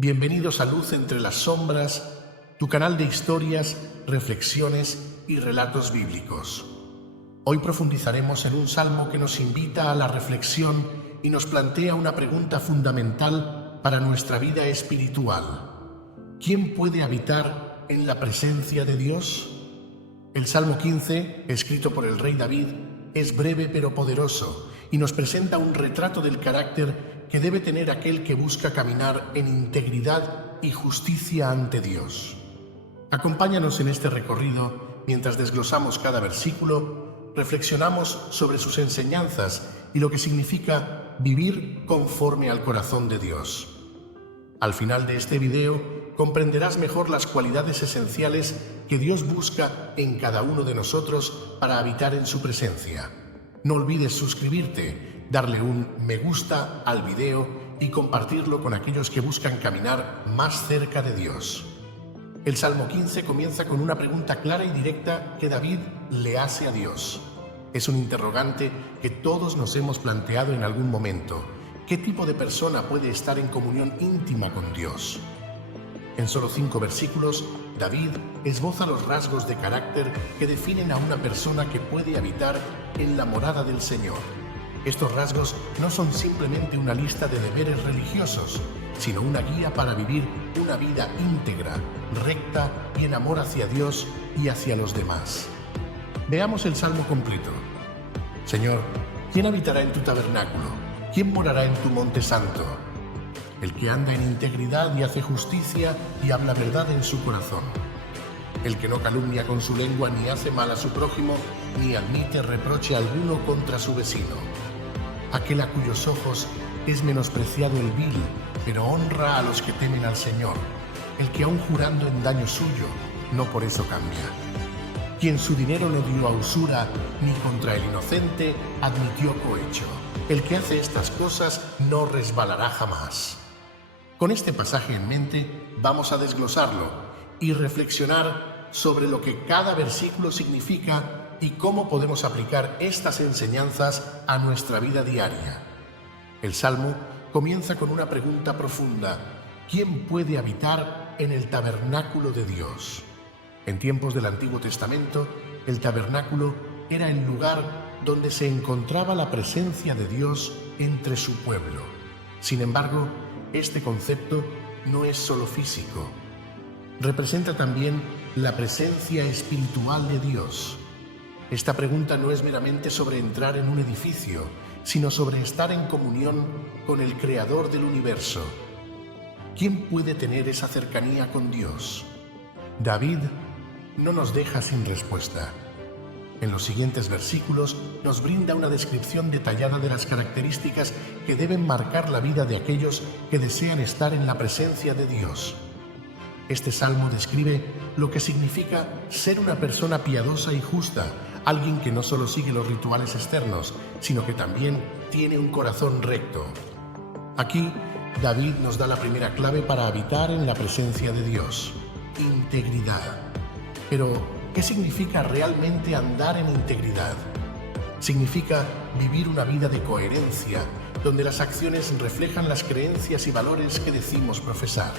Bienvenidos a Luz entre las sombras, tu canal de historias, reflexiones y relatos bíblicos. Hoy profundizaremos en un salmo que nos invita a la reflexión y nos plantea una pregunta fundamental para nuestra vida espiritual. ¿Quién puede habitar en la presencia de Dios? El Salmo 15, escrito por el rey David, es breve pero poderoso y nos presenta un retrato del carácter que debe tener aquel que busca caminar en integridad y justicia ante Dios. Acompáñanos en este recorrido mientras desglosamos cada versículo, reflexionamos sobre sus enseñanzas y lo que significa vivir conforme al corazón de Dios. Al final de este video comprenderás mejor las cualidades esenciales que Dios busca en cada uno de nosotros para habitar en su presencia. No olvides suscribirte, darle un me gusta al video y compartirlo con aquellos que buscan caminar más cerca de Dios. El Salmo 15 comienza con una pregunta clara y directa que David le hace a Dios. Es un interrogante que todos nos hemos planteado en algún momento. ¿Qué tipo de persona puede estar en comunión íntima con Dios? En solo 5 versículos, David esboza los rasgos de carácter que definen a una persona que puede habitar en la morada del Señor. Estos rasgos no son simplemente una lista de deberes religiosos, sino una guía para vivir una vida íntegra, recta y en amor hacia Dios y hacia los demás. Veamos el salmo completo. Señor, ¿quién habitará en tu tabernáculo? ¿Quién morará en tu monte santo? El que anda en integridad y hace justicia y habla verdad en su corazón. El que no calumnia con su lengua ni hace mal a su prójimo, ni admite reproche alguno contra su vecino. Aquel a cuyos ojos es menospreciado el vil, pero honra a los que temen al Señor. El que aun jurando en daño suyo, no por eso cambia. Quien su dinero no dio a usura, ni contra el inocente admitió cohecho. El que hace estas cosas no resbalará jamás. Con este pasaje en mente, vamos a desglosarlo y reflexionar sobre lo que cada versículo significa y cómo podemos aplicar estas enseñanzas a nuestra vida diaria. El Salmo comienza con una pregunta profunda: ¿quién puede habitar en el tabernáculo de Dios? En tiempos del Antiguo Testamento, el tabernáculo era el lugar donde se encontraba la presencia de Dios entre su pueblo. Sin embargo, este concepto no es solo físico. Representa también la presencia espiritual de Dios. Esta pregunta no es meramente sobre entrar en un edificio, sino sobre estar en comunión con el Creador del universo. ¿Quién puede tener esa cercanía con Dios? David no nos deja sin respuesta. En los siguientes versículos nos brinda una descripción detallada de las características que deben marcar la vida de aquellos que desean estar en la presencia de Dios. Este salmo describe lo que significa ser una persona piadosa y justa, alguien que no solo sigue los rituales externos, sino que también tiene un corazón recto. Aquí, David nos da la primera clave para habitar en la presencia de Dios: integridad. Pero, ¿qué significa realmente andar en integridad? Significa vivir una vida de coherencia, donde las acciones reflejan las creencias y valores que decimos profesar.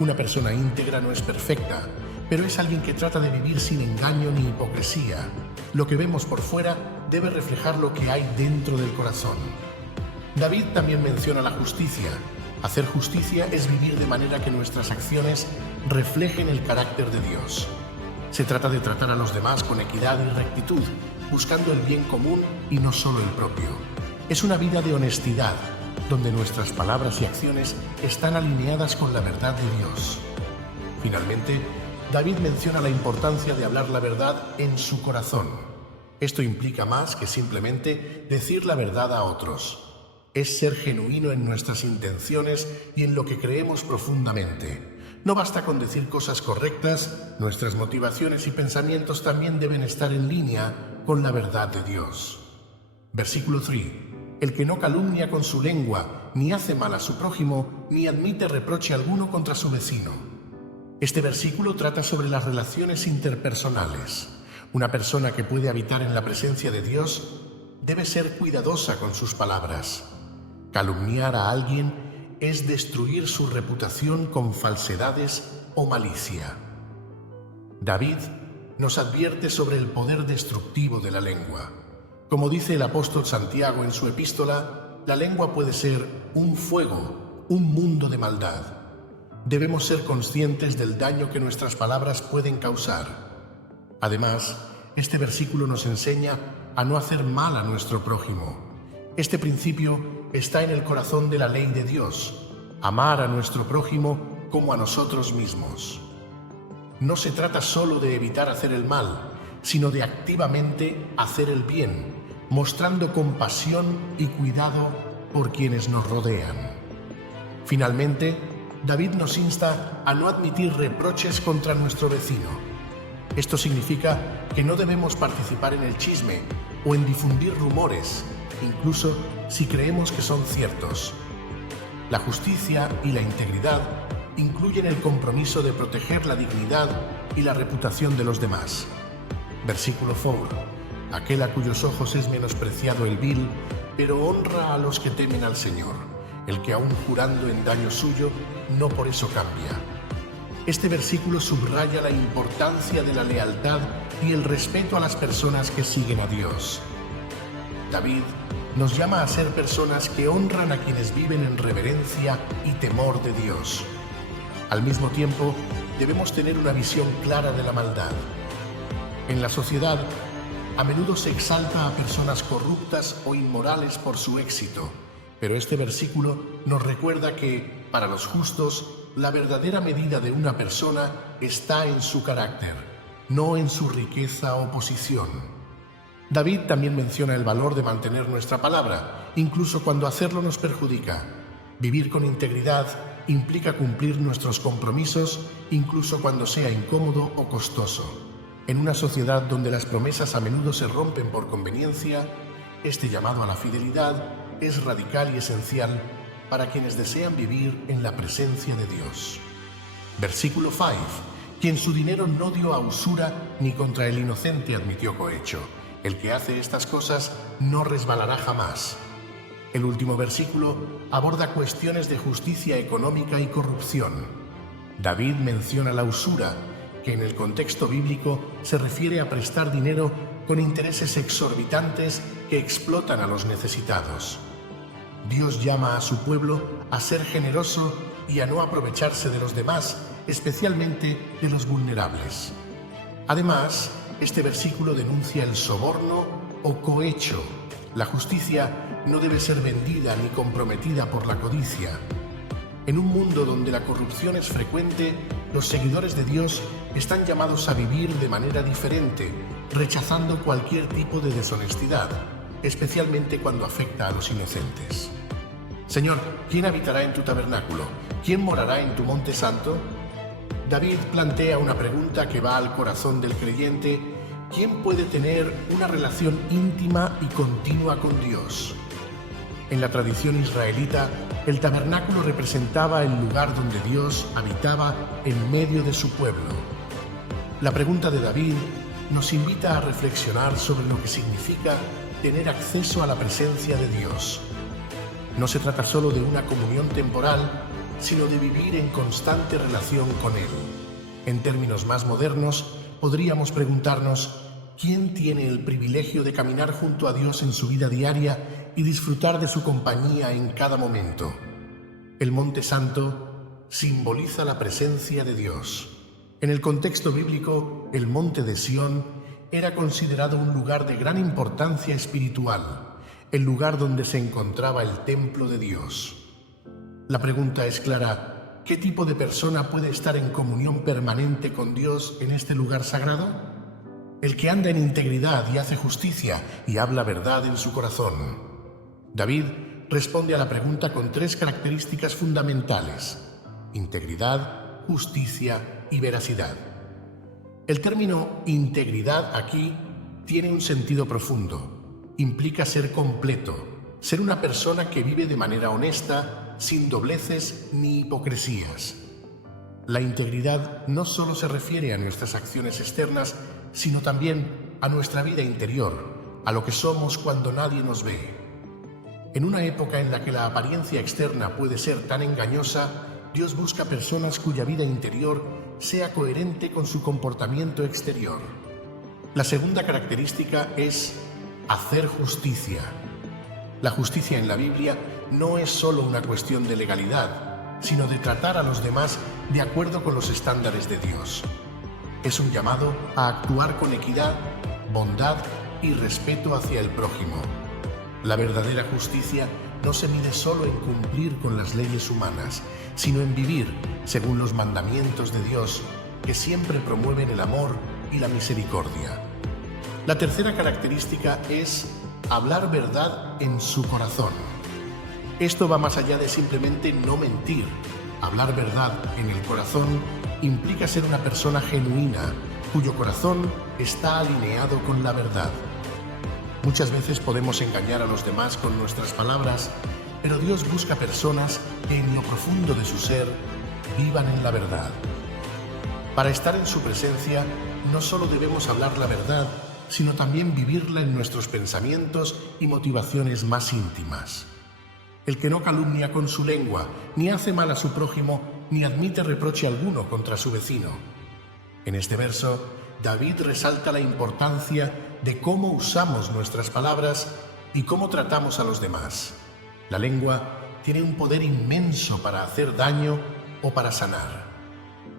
Una persona íntegra no es perfecta, pero es alguien que trata de vivir sin engaño ni hipocresía. Lo que vemos por fuera debe reflejar lo que hay dentro del corazón. David también menciona la justicia. Hacer justicia es vivir de manera que nuestras acciones reflejen el carácter de Dios. Se trata de tratar a los demás con equidad y rectitud, buscando el bien común y no solo el propio. Es una vida de honestidad, donde nuestras palabras y acciones están alineadas con la verdad de Dios. Finalmente, David menciona la importancia de hablar la verdad en su corazón. Esto implica más que simplemente decir la verdad a otros. Es ser genuino en nuestras intenciones y en lo que creemos profundamente. No basta con decir cosas correctas, nuestras motivaciones y pensamientos también deben estar en línea con la verdad de Dios. Versículo 3. El que no calumnia con su lengua, ni hace mal a su prójimo, ni admite reproche alguno contra su vecino. Este versículo trata sobre las relaciones interpersonales. Una persona que puede habitar en la presencia de Dios debe ser cuidadosa con sus palabras. Calumniar a alguien es destruir su reputación con falsedades o malicia. David nos advierte sobre el poder destructivo de la lengua. Como dice el apóstol Santiago en su epístola, la lengua puede ser un fuego, un mundo de maldad. Debemos ser conscientes del daño que nuestras palabras pueden causar. Además, este versículo nos enseña a no hacer mal a nuestro prójimo. Este principio está en el corazón de la ley de Dios: amar a nuestro prójimo como a nosotros mismos. No se trata solo de evitar hacer el mal, sino de activamente hacer el bien, mostrando compasión y cuidado por quienes nos rodean. Finalmente, David nos insta a no admitir reproches contra nuestro vecino. Esto significa que no debemos participar en el chisme o en difundir rumores, incluso si creemos que son ciertos. La justicia y la integridad incluyen el compromiso de proteger la dignidad y la reputación de los demás. Versículo 4. Aquel a cuyos ojos es menospreciado el vil, pero honra a los que temen al Señor, el que aun jurando en daño suyo, no por eso cambia. Este versículo subraya la importancia de la lealtad y el respeto a las personas que siguen a Dios. David nos llama a ser personas que honran a quienes viven en reverencia y temor de Dios. Al mismo tiempo, debemos tener una visión clara de la maldad. En la sociedad, a menudo se exalta a personas corruptas o inmorales por su éxito, pero este versículo nos recuerda que, para los justos, la verdadera medida de una persona está en su carácter, no en su riqueza o posición. David también menciona el valor de mantener nuestra palabra, incluso cuando hacerlo nos perjudica. Vivir con integridad implica cumplir nuestros compromisos, incluso cuando sea incómodo o costoso. En una sociedad donde las promesas a menudo se rompen por conveniencia, este llamado a la fidelidad es radical y esencial para quienes desean vivir en la presencia de Dios. Versículo 5. Quien su dinero no dio a usura, ni contra el inocente admitió cohecho. El que hace estas cosas no resbalará jamás. El último versículo aborda cuestiones de justicia económica y corrupción. David menciona la usura, que en el contexto bíblico se refiere a prestar dinero con intereses exorbitantes que explotan a los necesitados. Dios llama a su pueblo a ser generoso y a no aprovecharse de los demás, especialmente de los vulnerables. Además, este versículo denuncia el soborno o cohecho. La justicia no debe ser vendida ni comprometida por la codicia. En un mundo donde la corrupción es frecuente, los seguidores de Dios están llamados a vivir de manera diferente, rechazando cualquier tipo de deshonestidad, especialmente cuando afecta a los inocentes. Señor, ¿quién habitará en tu tabernáculo? ¿Quién morará en tu monte santo? David plantea una pregunta que va al corazón del creyente: ¿quién puede tener una relación íntima y continua con Dios? En la tradición israelita, el tabernáculo representaba el lugar donde Dios habitaba en medio de su pueblo. La pregunta de David nos invita a reflexionar sobre lo que significa tener acceso a la presencia de Dios. No se trata solo de una comunión temporal, sino de vivir en constante relación con Él. En términos más modernos, podríamos preguntarnos: ¿quién tiene el privilegio de caminar junto a Dios en su vida diaria y disfrutar de su compañía en cada momento? El Monte Santo simboliza la presencia de Dios. En el contexto bíblico, el Monte de Sión era considerado un lugar de gran importancia espiritual, el lugar donde se encontraba el templo de Dios. La pregunta es clara: ¿qué tipo de persona puede estar en comunión permanente con Dios en este lugar sagrado? El que anda en integridad y hace justicia y habla verdad en su corazón. David responde a la pregunta con 3 características fundamentales: integridad, justicia y veracidad. El término integridad aquí tiene un sentido profundo. Implica ser completo, ser una persona que vive de manera honesta, sin dobleces ni hipocresías. La integridad no solo se refiere a nuestras acciones externas, sino también a nuestra vida interior, a lo que somos cuando nadie nos ve. En una época en la que la apariencia externa puede ser tan engañosa, Dios busca personas cuya vida interior sea coherente con su comportamiento exterior. La segunda característica es hacer justicia. La justicia en la Biblia no es solo una cuestión de legalidad, sino de tratar a los demás de acuerdo con los estándares de Dios. Es un llamado a actuar con equidad, bondad y respeto hacia el prójimo. La verdadera justicia no se mide solo en cumplir con las leyes humanas, sino en vivir según los mandamientos de Dios, que siempre promueven el amor y la misericordia. La tercera característica es hablar verdad en su corazón. Esto va más allá de simplemente no mentir. Hablar verdad en el corazón implica ser una persona genuina, cuyo corazón está alineado con la verdad. Muchas veces podemos engañar a los demás con nuestras palabras, pero Dios busca personas que en lo profundo de su ser vivan en la verdad. Para estar en su presencia, no solo debemos hablar la verdad, sino también vivirla en nuestros pensamientos y motivaciones más íntimas. El que no calumnia con su lengua, ni hace mal a su prójimo, ni admite reproche alguno contra su vecino. En este verso, David resalta la importancia de cómo usamos nuestras palabras y cómo tratamos a los demás. La lengua tiene un poder inmenso para hacer daño o para sanar.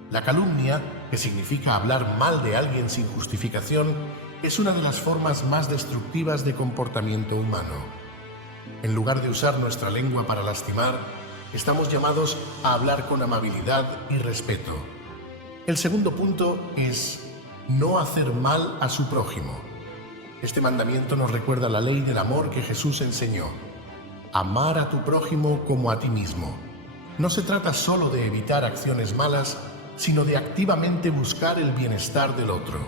La calumnia, que significa hablar mal de alguien sin justificación, es una de las formas más destructivas de comportamiento humano. En lugar de usar nuestra lengua para lastimar, estamos llamados a hablar con amabilidad y respeto. El segundo punto es no hacer mal a su prójimo. Este mandamiento nos recuerda la ley del amor que Jesús enseñó. Amar a tu prójimo como a ti mismo. No se trata solo de evitar acciones malas, sino de activamente buscar el bienestar del otro.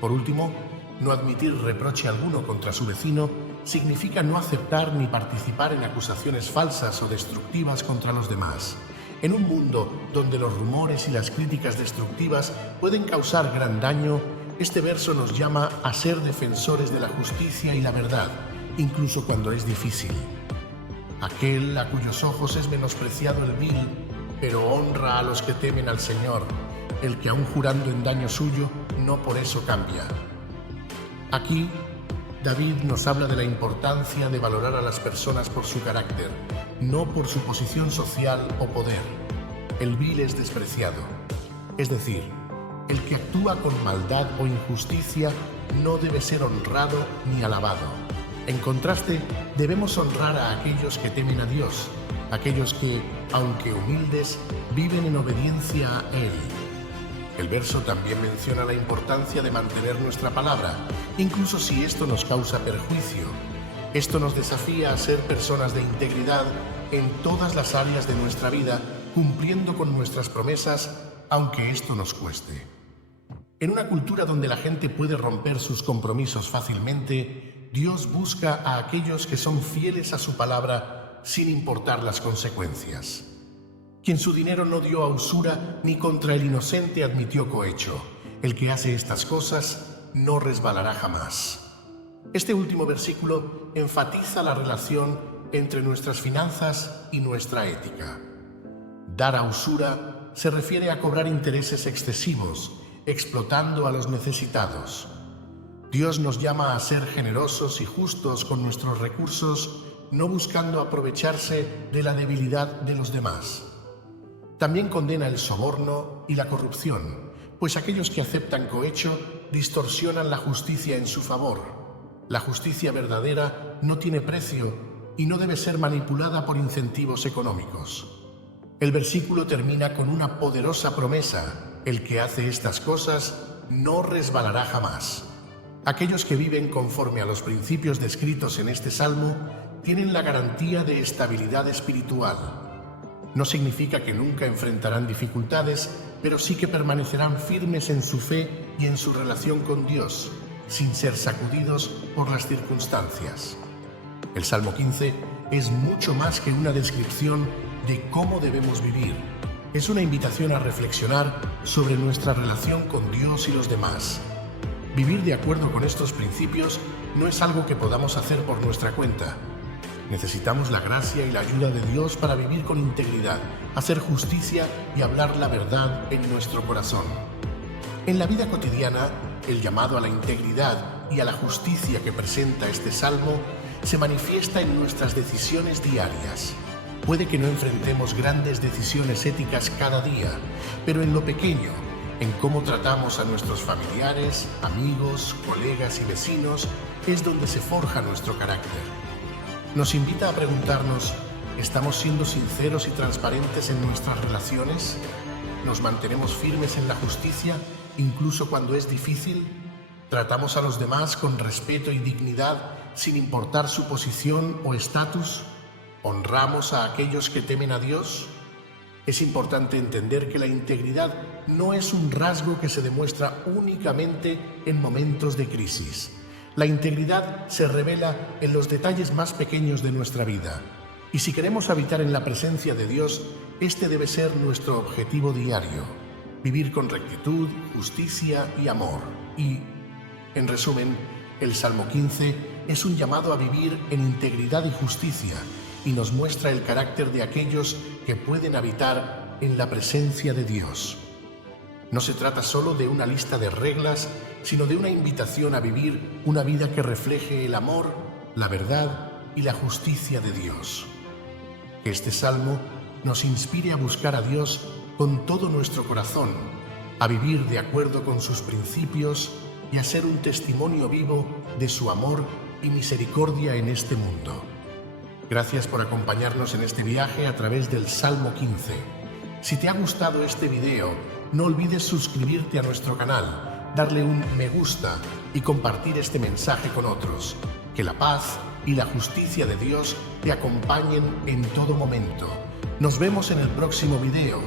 Por último, no admitir reproche alguno contra su vecino significa no aceptar ni participar en acusaciones falsas o destructivas contra los demás. En un mundo donde los rumores y las críticas destructivas pueden causar gran daño, este verso nos llama a ser defensores de la justicia y la verdad, incluso cuando es difícil. Aquel a cuyos ojos es menospreciado el vil, pero honra a los que temen al Señor, el que aun jurando en daño suyo, no por eso cambia. Aquí, David nos habla de la importancia de valorar a las personas por su carácter, no por su posición social o poder. El vil es despreciado, es decir, el que actúa con maldad o injusticia no debe ser honrado ni alabado. En contraste, debemos honrar a aquellos que temen a Dios, aquellos que, aunque humildes, viven en obediencia a Él. El verso también menciona la importancia de mantener nuestra palabra, incluso si esto nos causa perjuicio. Esto nos desafía a ser personas de integridad en todas las áreas de nuestra vida, cumpliendo con nuestras promesas, aunque esto nos cueste. En una cultura donde la gente puede romper sus compromisos fácilmente, Dios busca a aquellos que son fieles a su palabra sin importar las consecuencias. Quien su dinero no dio a usura, ni contra el inocente admitió cohecho. El que hace estas cosas no resbalará jamás. Este último versículo enfatiza la relación entre nuestras finanzas y nuestra ética. Dar a usura se refiere a cobrar intereses excesivos, explotando a los necesitados. Dios nos llama a ser generosos y justos con nuestros recursos, no buscando aprovecharse de la debilidad de los demás. También condena el soborno y la corrupción, pues aquellos que aceptan cohecho distorsionan la justicia en su favor. La justicia verdadera no tiene precio y no debe ser manipulada por incentivos económicos. El versículo termina con una poderosa promesa: el que hace estas cosas no resbalará jamás. Aquellos que viven conforme a los principios descritos en este salmo tienen la garantía de estabilidad espiritual. No significa que nunca enfrentarán dificultades, pero sí que permanecerán firmes en su fe y en su relación con Dios, sin ser sacudidos por las circunstancias. El Salmo 15 es mucho más que una descripción de cómo debemos vivir. Es una invitación a reflexionar sobre nuestra relación con Dios y los demás. Vivir de acuerdo con estos principios no es algo que podamos hacer por nuestra cuenta. Necesitamos la gracia y la ayuda de Dios para vivir con integridad, hacer justicia y hablar la verdad en nuestro corazón. En la vida cotidiana, el llamado a la integridad y a la justicia que presenta este salmo se manifiesta en nuestras decisiones diarias. Puede que no enfrentemos grandes decisiones éticas cada día, pero en lo pequeño, en cómo tratamos a nuestros familiares, amigos, colegas y vecinos, es donde se forja nuestro carácter. Nos invita a preguntarnos, ¿estamos siendo sinceros y transparentes en nuestras relaciones? ¿Nos mantenemos firmes en la justicia, incluso cuando es difícil? ¿Tratamos a los demás con respeto y dignidad, sin importar su posición o estatus? ¿Honramos a aquellos que temen a Dios? Es importante entender que la integridad no es un rasgo que se demuestra únicamente en momentos de crisis. La integridad se revela en los detalles más pequeños de nuestra vida. Y si queremos habitar en la presencia de Dios, este debe ser nuestro objetivo diario: vivir con rectitud, justicia y amor. Y, en resumen, el Salmo 15 es un llamado a vivir en integridad y justicia, y nos muestra el carácter de aquellos que pueden habitar en la presencia de Dios. No se trata solo de una lista de reglas, sino de una invitación a vivir una vida que refleje el amor, la verdad y la justicia de Dios. Que este salmo nos inspire a buscar a Dios con todo nuestro corazón, a vivir de acuerdo con sus principios y a ser un testimonio vivo de su amor y misericordia en este mundo. Gracias por acompañarnos en este viaje a través del Salmo 15. Si te ha gustado este video, no olvides suscribirte a nuestro canal, darle un me gusta y compartir este mensaje con otros. Que la paz y la justicia de Dios te acompañen en todo momento. Nos vemos en el próximo video.